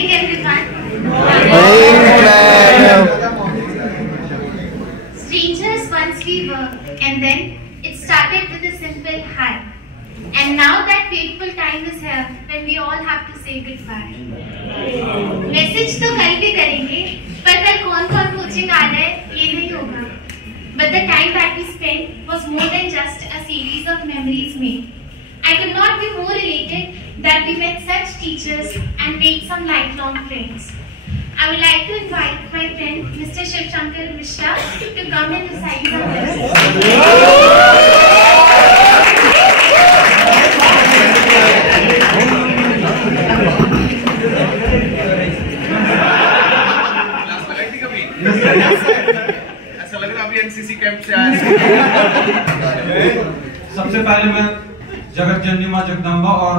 morning, everyone. Strangers once we were, and then it started with a simple hi. And now that fateful time is here when we all have to say goodbye. Message तो कल भी करेंगे, पर कल कौन-कौन coaching आ रहा है ये नहीं होगा. But the time that we spent was more than just a series of memories made. I could not be more elated that we met such teachers and made some lifelong friends. I would like to invite my friend Mr. Shiv Shankar Mishra to come and recite some verses. ऐसा लग रहा अभी NCC camp से आया. सबसे पहले मैं जगत जननी माँ जगदम्बा और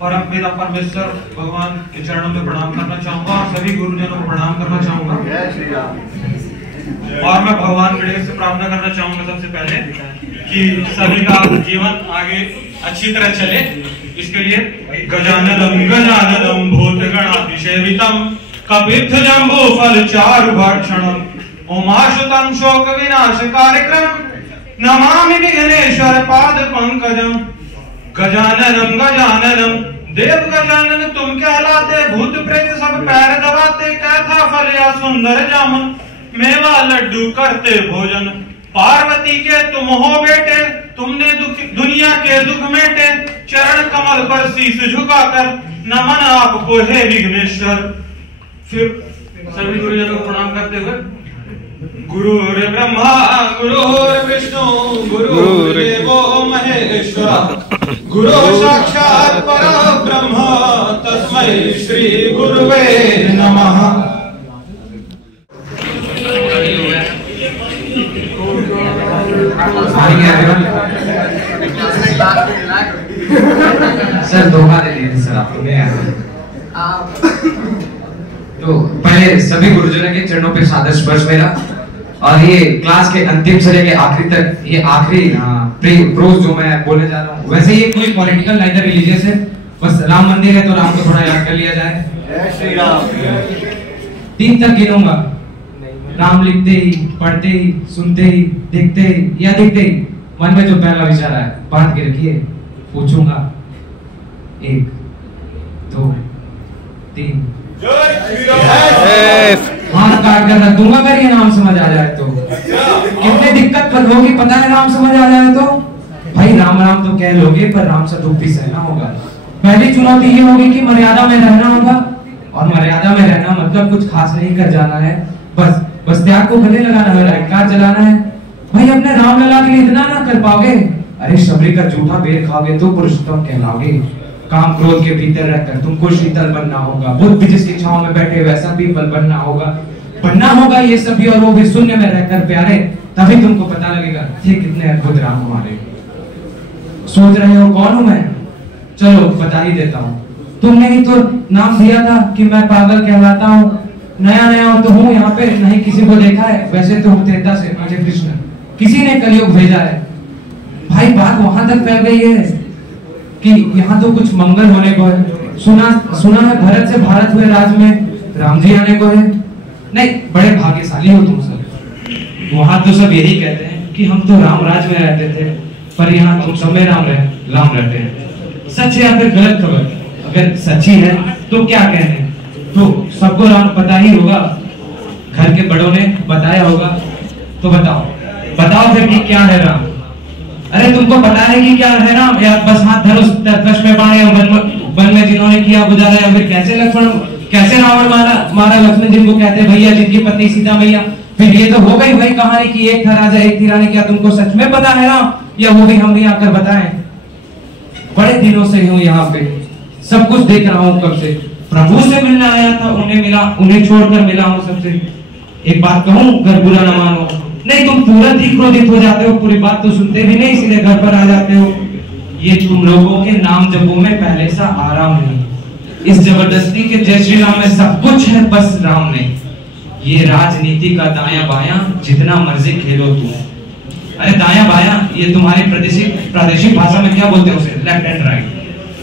परम पिता परमेश्वर भगवान के चरणों में प्रणाम करना चाहूंगा और सभी गुरुजनों को प्रणाम करना चाहूंगा. और मैं भगवान गणेश से प्रार्थना करना चाहूंगा सबसे पहले कि सभी का जीवन आगे अच्छी तरह चले. इसके लिए गजाननम गजाननम भूतगणाधिसेवितम कपित्थ जम्बो फल चारु भक्षणम उमाशुतम शोक विनाश कार्यक्रम नमामि विघ्नेश्वर पाद पंकजम. गजाननम गजाननम देव गजानन तुम कहलाते, भूत प्रेत सब पैर दबाते, कैथा फल या सुंदर जामुन मेवा लड्डू करते भोजन. पार्वती के तुम हो बेटे, तुमने दुनिया के दुख मेटे, चरण कमल पर शीश झुकाकर नमन आपको है विघ्नेश्वर. फिर सभी गुरुजनों को प्रणाम करते हुए गुरुर् ब्रह्मा गुरुर्विष्णु गुरुर्देवो महेश्वरा गुरु साक्षात् परब्रह्म तस्मै श्री गुरुवे नमः. सर धोखा दे दिए सर आपको. तो पहले सभी गुरुजनों के चरणों पे सादर स्पर्श मेरा. और ये क्लास के अंतिम से लेके आखिरी तक ये आखिरी प्रोज जो मैं बोलने जा रहा हूँ, वैसे ये कोई पॉलिटिकल नाइदर रिलीजियस है. बस राम मंदिर है तो राम को थोड़ा याद कर लिया जाए. जय श्री राम. 3 तक गिनूंगा. नाम लिखते ही, पढ़ते ही, सुनते ही, देखते ही या दिखते ही मन में जो पहला विचार है बांध के रखिए. पूछूंगा 1 2 3 हाथ काट कर रख दूंगा अगर ये नाम समझ आ जाए तो. कितने दिक्कत पर होगी पता है नाम समझ आ जाए तो. भाई राम राम तो कह लोगे पर राम से दुख भी सहना होगा. पहली चुनौती ये होगी कि मर्यादा में रहना होगा. और मर्यादा में रहना मतलब कुछ खास नहीं कर जाना है. बस त्याग को गले लगाना है, अहंकार जलाना है. भाई अपने राम लला के लिए इतना ना कर पाओगे. अरे शबरी का झूठा बेर खाओगे तो पुरुषोत्तम कहलाओगे. काम क्रोध के भीतर रहकर तुमको शीतल बनना होगा. बुद्ध जिसकी छांव में बैठे वैसा पीपल बनना होगा. ये सभी और वो भी शून्य में रहकर प्यारे. तभी तुमको पता लगेगा थे कितने अद्भुत राम हमारे. सोच रहे हो कौन हूं मैं? चलो बता ही देता हूँ. तुमने ही तो नाम दिया था कि मैं पागल कहलाता हूँ. नया तो हूँ यहाँ पे, नहीं किसी को देखा है. वैसे तो हूँ त्रेता से, मुझे कृष्ण किसी ने कलयुग भेजा है. भाई बात वहां तक फैल गई है कि यहाँ तो कुछ मंगल होने को है. सुना है भरत से भारत हुए राज में राम जी आने को है. नहीं, बड़े भाग्यशाली हो तुम सब. वहां तो सब यही कहते हैं कि हम तो राम राज में रहते थे, पर यहाँ तुम सब में राम रहते हैं. सच है या फिर गलत खबर? अगर सच्ची है तो क्या कहने. तो सबको राम पता ही होगा. घर के बड़ों ने बताया होगा. तो बताओ फिर कि क्या है राम. अरे तुमको पता है कि क्या है राम, या बस हाथ धनुष में बाणे वन में जिन्होंने किया गुजारा, या फिर कैसे रावण मारा लक्ष्मण जिनको कहते हैं भैया, जिनकी पत्नी सीता मैया. फिर ये तो हो गई भाई कहानी की एक था राजा एक थी रानी. क्या तुमको सच में पता है राम, या वो भी हम भी आकर बताएं? बड़े दिनों से हूँ यहाँ पे, सब कुछ देख रहा हूँ. कब से प्रभु से मिलने आया था, उन्हें छोड़कर मिला हूँ सबसे. एक बात कहूँ, अगर बुरा न मानो. नहीं, तुम तुरंत ही क्रोधित हो जाते हो. पूरी बात तो सुनते भी नहीं, इसलिए घर पर आ जाते हो. ये तुम लोगों के नाम जपों में पहले सा आराम नहीं. इस जबरदस्ती के जय श्री राम में सब कुछ है, बस राम नहीं. ये राजनीति का दाया बाया जितना मर्जी खेलो तुम. अरे दाया बाया ये तुम्हारी प्रादेशिक भाषा में क्या बोलते हैं उसे? Left and right.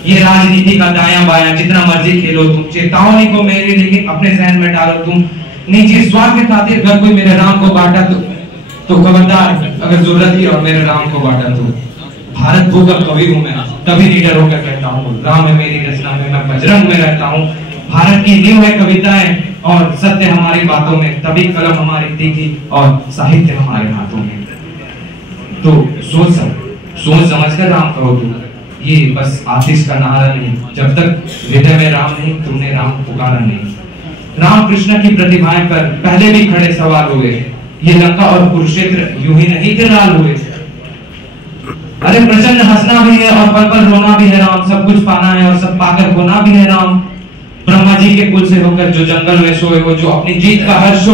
ये राजनीति का दायां बायां जितना मर्जी खेलो तुम, चेतावनी को मेरे लेकिन अपने जहन में डालो तुम। निजी स्वार्थ के खातिर अगर कोई मेरे राम को बांटा तो खबरदार, अगर जरूरत ही और मेरे राम को बांटा तो। भारत भू का कवि हूं मैं, तभी निडर होकर कहता हूँ राम है मेरी रचना में, मैं बजरंग में रहता हूँ। भारत की नींव है कविताएं और सत्य हमारी बातों में, तभी कलम हमारी तीखी और साहित्य हमारे हाथों में। तो सोच समझ कर राम करो तुम, ये बस आतिश का नारा नहीं, जब तक हृदय में राम नहीं तुमने राम पुकारा नहीं। राम कृष्ण की प्रतिभाएं पर पहले भी खड़े सवाल हुए, ये लंका और कुरुक्षेत्र यूं ही नहीं थे लाल हुए। अरे प्रचंड हंसना भी है और पल पल रोना भी है राम, सब कुछ पाना है और सब पाकर खोना भी है राम। ब्रह्मा जी के कुल से होकर जो जंगल में सोए हो, जो अपनी जीत का हर्ष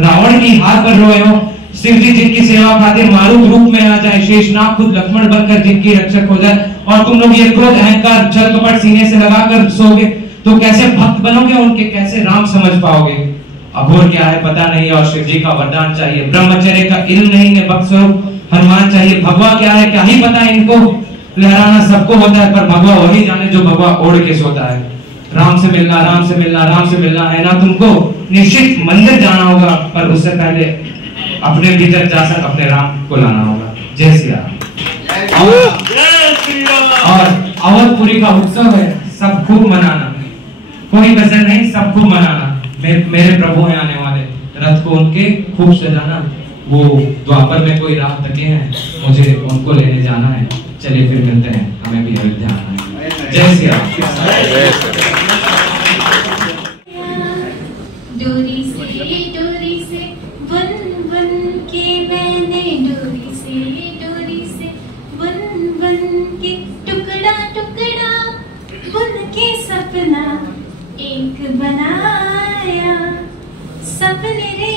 रावण की हार पर रोए हो, शिव जी जिनकी सेवा खातिर मारुत रूप में आ जाए, शेषनाग खुद लक्ष्मण बनकर जिनकी रक्षक हो जाए, और तुम लोग ये क्रोध अहंकार छल कपट सीने से लगाकर सोओगे तो कैसे भक्त बनोगे उनके, कैसे राम समझ पाओगे। अघोर क्या है पता नहीं और शिव जी का वरदान चाहिए, ब्रह्मचर्य का इल्म नहीं है भक्त स्वरूप हनुमान चाहिए। भगवा क्या है क्या ही पता है इनको, लहराना सबको होता है पर भगवा वही जाने जो भगवा ओढ़ के सोता है। राम से मिलना राम से मिलना राम से मिलना है ना तुमको, निश्चित मंदिर जाना होगा पर उससे पहले अपने भीतर जाकर अपने राम को लाना होगा। जय श्री राम। और अवधपुरी का उत्सव है, सब खूब मनाना, कोई कसर नहीं, सब खूब मनाना। मेरे प्रभु हैं आने वाले, रथ को उनके खूब सजाना। वो द्वापर में कोई राह तके हैं, मुझे उनको लेने जाना है। चलिए फिर मिलते हैं, हमें भी अयोध्या आना है। जय श्री राम। डोरी से बुन बुन के मैंने डोरी से बुन के टुकड़ा टुकड़ा बुन के सपना एक बनाया। सपने रे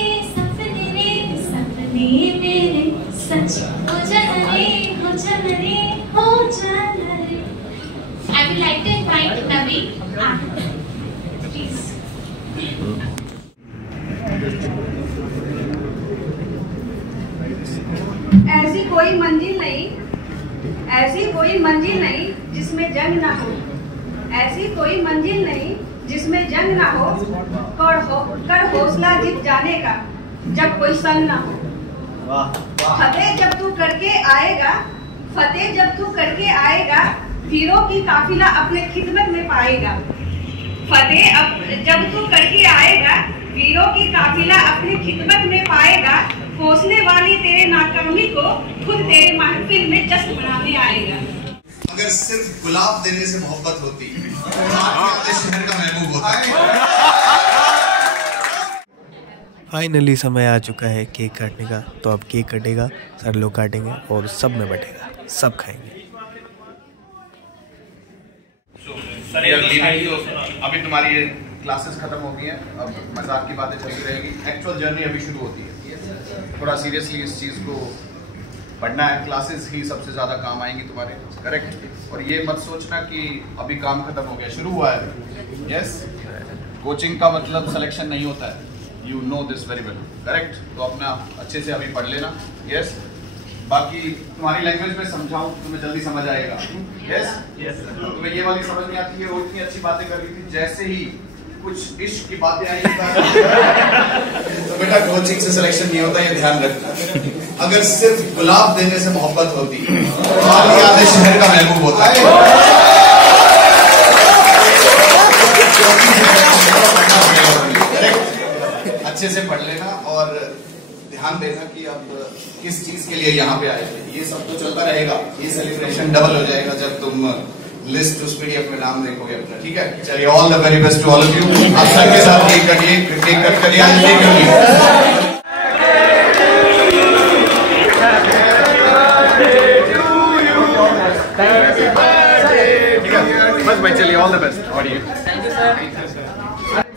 मेरे सच हो जाने हो जाने हो जाने। I would like to invite Navi, please. ऐसी कोई मंजिल नहीं जिसमें जंग ना हो, ऐसी कोई मंजिल नहीं जिसमें जंग ना हो, कर हौसला जीत जाने का जब कोई संग ना हो। फतेह जब तू करके आएगा वीरों की काफिला अपने खिदमत में पाएगा। फतेह जब तू करके आएगा वीरों की काफिला अपनी खिदमत में पाएगा। हौसले वाली तेरे नाकामी को खुद तेरे महफिल में जश्न मनाने आएगा। अगर सिर्फ गुलाब देने से मोहब्बत होती तो शहर का महबूब होता। फाइनली समय आ चुका है केक काटने का, तो अब केक कटेगा, सर लोग काटेंगे और सब में बटेगा, सब खाएंगे। अभी तुम्हारी ये क्लासेस खत्म हो गई हैं, अब मजाक की बातें चलती रहेगी। एक्चुअल जर्नी अभी शुरू होती है, थोड़ा सीरियसली इस चीज़ को पढ़ना है। क्लासेस ही सबसे ज़्यादा काम आएंगी तुम्हारे, करेक्ट। और ये मत सोचना कि अभी काम खत्म हो गया, शुरू हुआ है। यस, कोचिंग का मतलब सिलेक्शन नहीं होता है, you know this very well, correct. तो अपना अच्छे से अभी पढ़ लेना। यस, बाकी तुम्हारी लैंग्वेज में समझाऊं तुम्हें जल्दी समझ आएगा। यस, तुम्हें ये वाली समझ नहीं आती है, वो इतनी अच्छी बातें कर रही थी, जैसे ही कुछ इश्क की बातें आई तो बेटा कोचिंग से सिलेक्शन नहीं होता, ये ध्यान रखना। अगर सिर्फ गुलाब देने से मोहब्बत होती तो आधे शहर का महबूब होता है। अच्छे से पढ़ लेना और ध्यान देना कि अब किस चीज के लिए यहाँ पे आए थे। ये सब तो चलता रहेगा, ये सेलिब्रेशन डबल हो जाएगा जब तुम लिस्ट उस पीडीएफ में नाम देखोगे अपना, ठीक है। चलिए, all the very best to all of you. आप सबके साथ केक कटिए, केक कट करिए आज बस भाई, चलिए, ऑल द बेस्ट।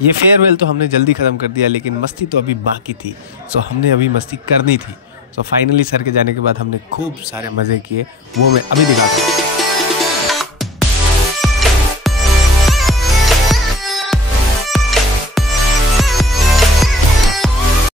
ये फेयरवेल तो हमने जल्दी ख़त्म कर दिया, लेकिन मस्ती तो अभी बाकी थी। सो हमने अभी मस्ती करनी थी। सो फाइनली सर के जाने के बाद हमने खूब सारे मज़े किए, वो मैं अभी दिखाता हूँ।